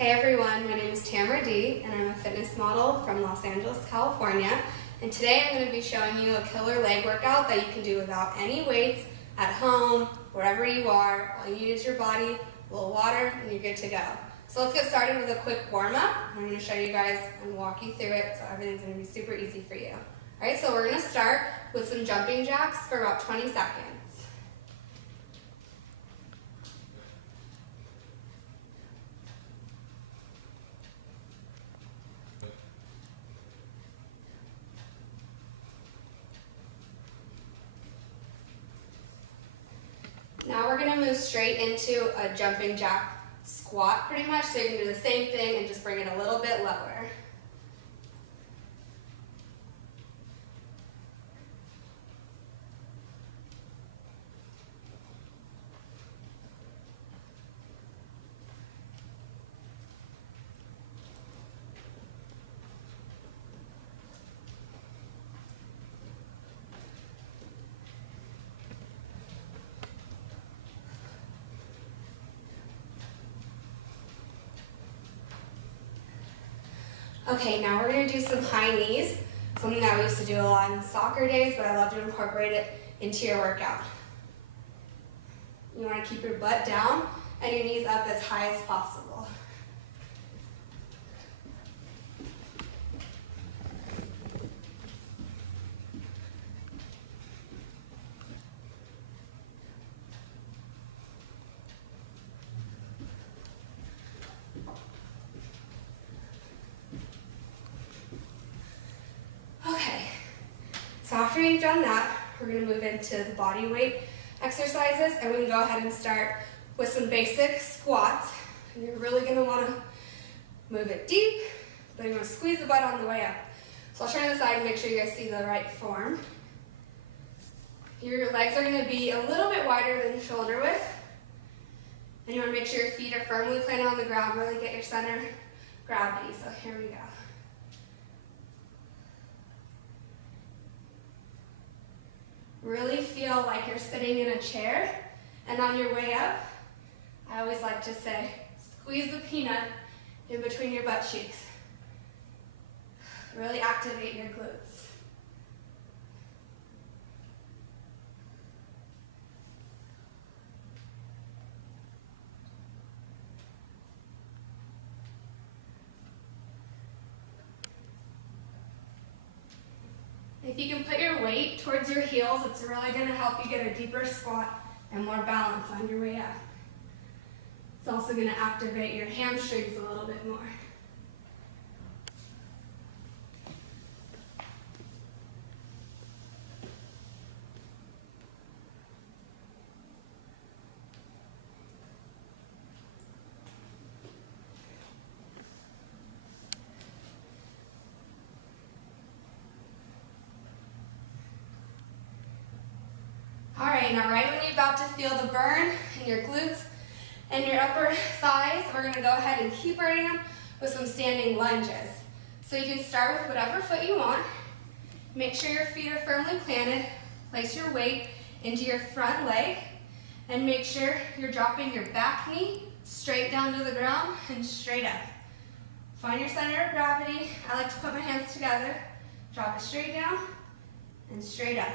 Hey everyone, my name is Tamra D and I'm a fitness model from Los Angeles, California. And today I'm going to be showing you a killer leg workout that you can do without any weights, at home, wherever you are. All you need is your body, a little water, and you're good to go. So let's get started with a quick warm up. I'm going to show you guys and walk you through it so everything's going to be super easy for you. Alright, so we're going to start with some jumping jacks for about 20 seconds. Now we're going to move straight into a jumping jack squat pretty much, so you can do the same thing and just bring it a little bit lower. Okay, now we're going to do some high knees, something that we used to do a lot in soccer days, but I love to incorporate it into your workout. You want to keep your butt down and your knees up as high as possible. So after you've done that, we're going to move into the body weight exercises, and we can go ahead and start with some basic squats. And you're really going to want to move it deep, but you want to squeeze the butt on the way up. So I'll turn to the side and make sure you guys see the right form. Your legs are going to be a little bit wider than shoulder width, and you want to make sure your feet are firmly planted on the ground, really get your center gravity. So here we go. Really feel like you're sitting in a chair, and on your way up, I always like to say, squeeze the peanut in between your butt cheeks. Really activate your glutes. If you can put your weight towards your heels, it's really going to help you get a deeper squat and more balance on your way up. It's also going to activate your hamstrings a little bit more. Alright, now right when you're about to feel the burn in your glutes and your upper thighs, we're going to go ahead and keep burning them with some standing lunges. So you can start with whatever foot you want. Make sure your feet are firmly planted. Place your weight into your front leg, and make sure you're dropping your back knee straight down to the ground and straight up. Find your center of gravity. I like to put my hands together, drop it straight down and straight up.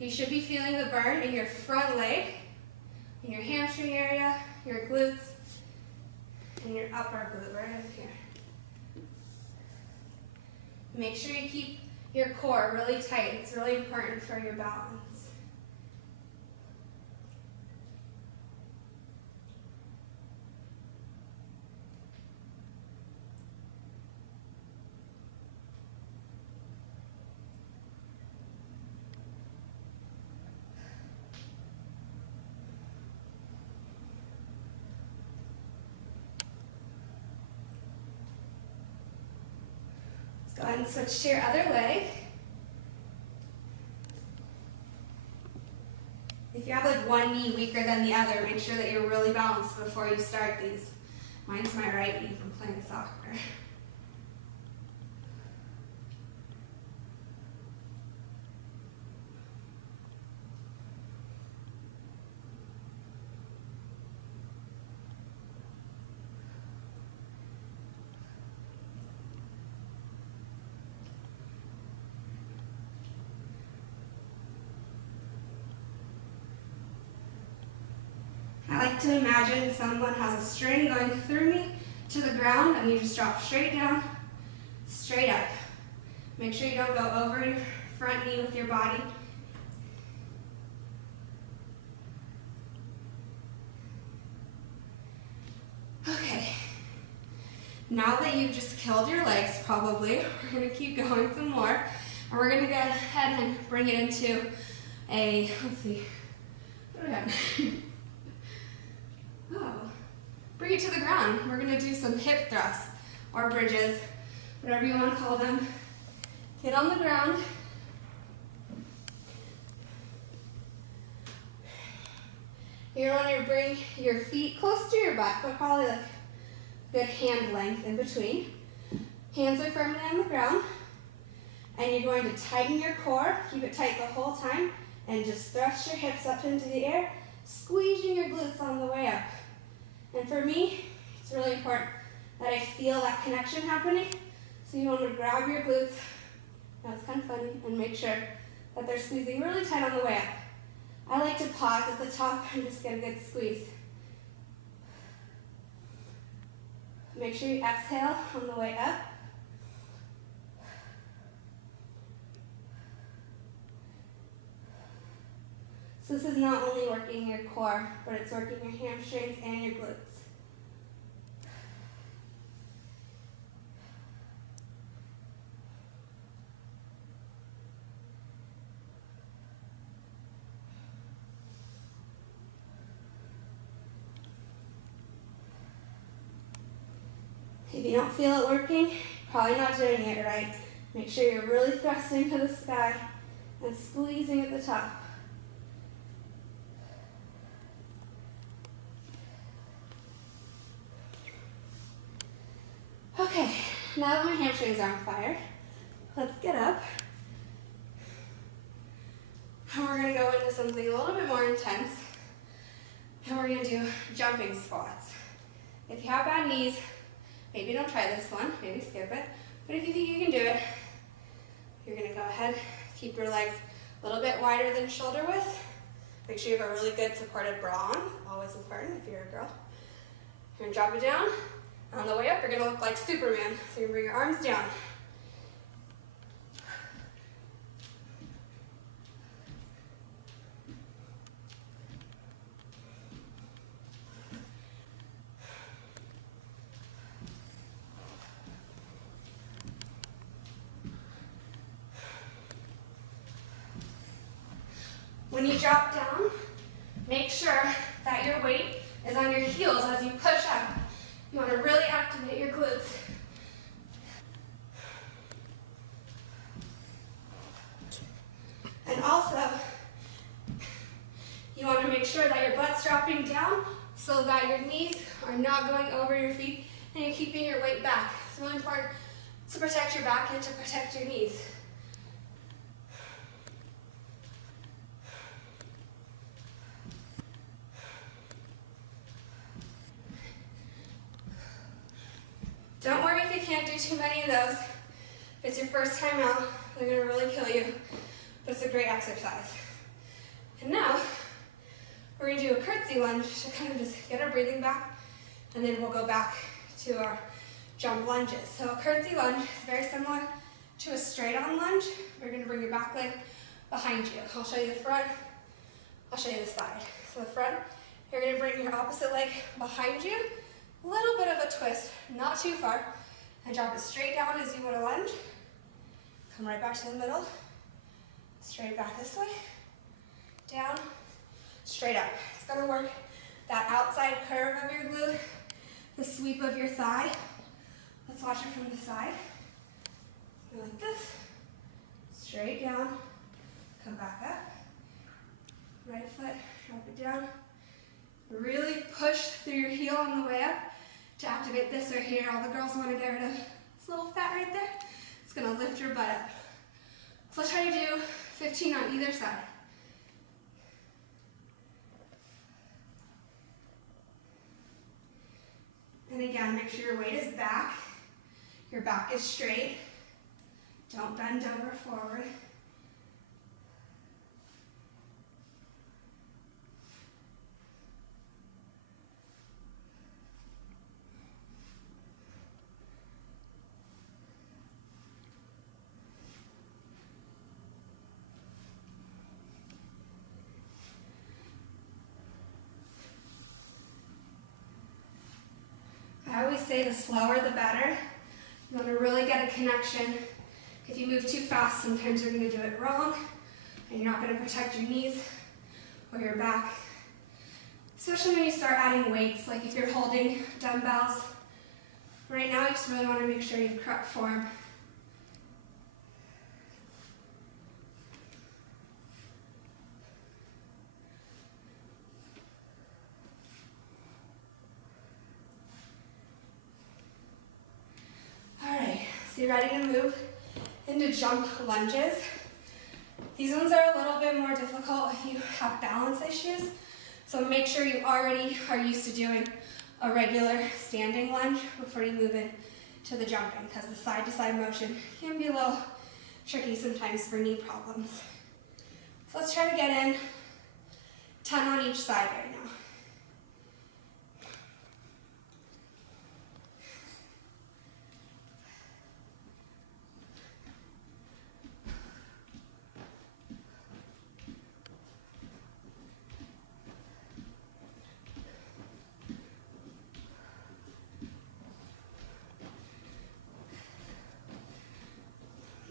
You should be feeling the burn in your front leg, in your hamstring area, your glutes, and your upper glute right up here. Make sure you keep your core really tight. It's really important for your balance. Go ahead and switch to your other leg. If you have like one knee weaker than the other, make sure that you're really balanced before you start these. Mine's my right knee from playing soccer. like to imagine someone has a string going through me to the ground, and you just drop straight down, straight up. Make sure you don't go over your front knee with your body. Okay, now that you've just killed your legs probably, we're gonna keep going some more, and we're gonna go ahead and bring it into a, let's see, what do we have? Oh, bring it to the ground. We're gonna do some hip thrusts or bridges, whatever you wanna call them. Get on the ground. You're going to bring your feet close to your butt, but probably like a good hand length in between. Hands are firmly on the ground. And you're going to tighten your core, keep it tight the whole time, and just thrust your hips up into the air, squeezing your glutes on the way up. And for me, it's really important that I feel that connection happening. So you want to grab your glutes, that's kind of funny, and make sure that they're squeezing really tight on the way up. I like to pause at the top and just get a good squeeze. Make sure you exhale on the way up. So this is not only working your core, but it's working your hamstrings and your glutes. If you don't feel it working, you're probably not doing it right. Make sure you're really thrusting to the sky and squeezing at the top. Okay, now that my hamstrings are on fire, let's get up. And we're gonna go into something a little bit more intense. And we're gonna do jumping squats. If you have bad knees, maybe don't try this one, maybe skip it. But if you think you can do it, you're gonna go ahead, keep your legs a little bit wider than shoulder width. Make sure you have a really good supported bra on, always important if you're a girl. You're gonna drop it down. On the way up, you're gonna look like Superman. So you're gonna bring your arms down. When you drop down, make sure that your weight is on your heels as you push up. You want to really activate your glutes. And also, you want to make sure that your butt's dropping down so that your knees are not going over your feet and you're keeping your weight back. It's really important to protect your back and to protect your knees. Don't worry if you can't do too many of those. If it's your first time out, they're going to really kill you, but it's a great exercise. And now, we're going to do a curtsy lunge to kind of just get our breathing back, and then we'll go back to our jump lunges. So a curtsy lunge is very similar to a straight on lunge. We're going to bring your back leg behind you. I'll show you the front, I'll show you the side. So the front, you're going to bring your opposite leg behind you, a little bit of a twist, not too far, and drop it straight down as you would a lunge. Come right back to the middle, straight back this way, down, straight up. It's gonna work that outside curve of your glute, the sweep of your thigh. Let's watch it from the side. Go like this, straight down, come back up, right foot, drop it down. Really push through your heel on the way up to activate this right here. All the girls want to get rid of this little fat right there. It's going to lift your butt up. So let's try to do 15 on either side. And again, make sure your weight is back. Your back is straight. Don't bend over forward. always say the slower the better. You want to really get a connection. If you move too fast, sometimes you're going to do it wrong, and you're not going to protect your knees or your back. Especially when you start adding weights, like if you're holding dumbbells. Right now, you just really want to make sure you have correct form. Alright, so you're ready to move into jump lunges. These ones are a little bit more difficult if you have balance issues. So make sure you already are used to doing a regular standing lunge before you move in to the jumping, because the side-to-side motion can be a little tricky sometimes for knee problems. So let's try to get in 10 on each side right now.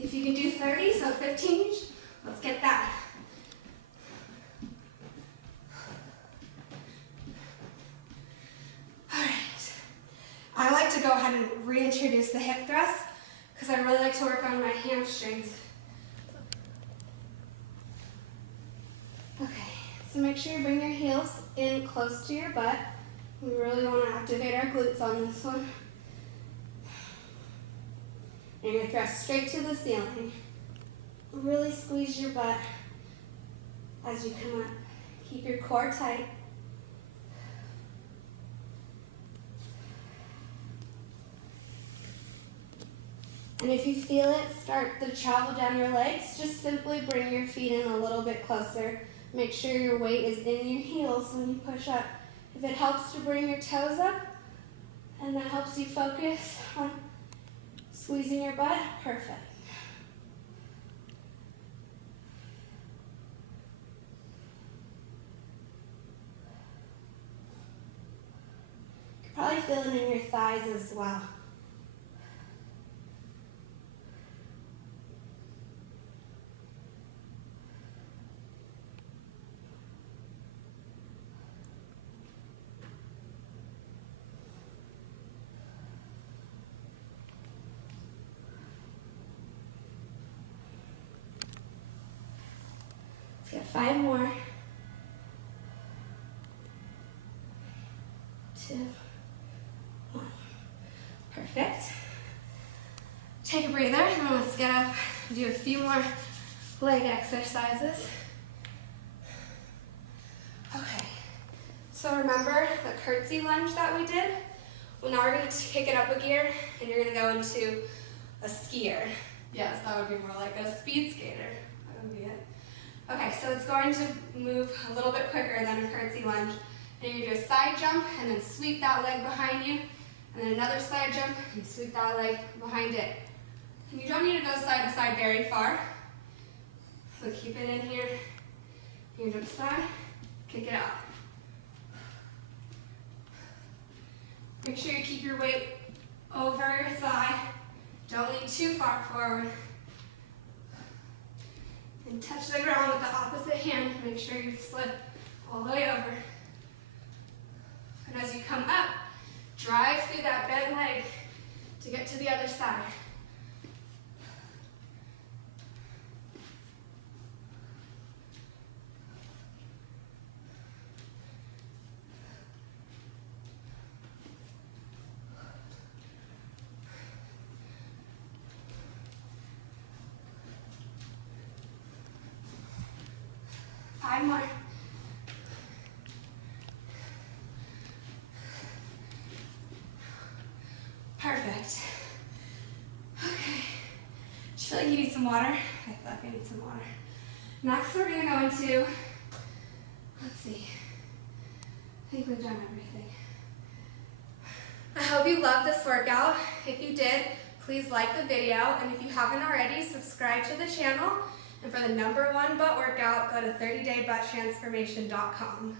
If you can do 30, so 15 each, let's get that. All right. I like to go ahead and reintroduce the hip thrust because I really like to work on my hamstrings. Okay, so make sure you bring your heels in close to your butt. We really want to activate our glutes on this one. And you're going to thrust straight to the ceiling. Really squeeze your butt as you come up. Keep your core tight. And if you feel it start to travel down your legs, just simply bring your feet in a little bit closer. Make sure your weight is in your heels when you push up. If it helps to bring your toes up, and that helps you focus on squeezing your butt, perfect. You can probably feel it in your thighs as well. Let's get 5 more. 2, 1. Perfect. Take a breather, and then let's get up and do a few more leg exercises. Okay, so remember the curtsy lunge that we did? Well, now we're going to kick it up a gear, and you're going to go into a skier. Yes, that would be more like a speed skater. That would be it. Okay, so it's going to move a little bit quicker than a curtsy lunge. And you're going to do a side jump and then sweep that leg behind you. And then another side jump and sweep that leg behind it. And you don't need to go side to side very far. So keep it in here. You jump side, kick it out. Make sure you keep your weight over your thigh. Don't lean too far forward. And touch the ground with the opposite hand. Make sure you slip all the way over. And as you come up, drive through that bent leg to get to the other side. Five more. Perfect. Okay. Just feel like you need some water? I feel like I need some water. Next, we're going to go into, let's see. I think we've done everything. I hope you loved this workout. If you did, please like the video. And if you haven't already, subscribe to the channel. And for the #1 butt workout, go to 30daybutttransformation.com.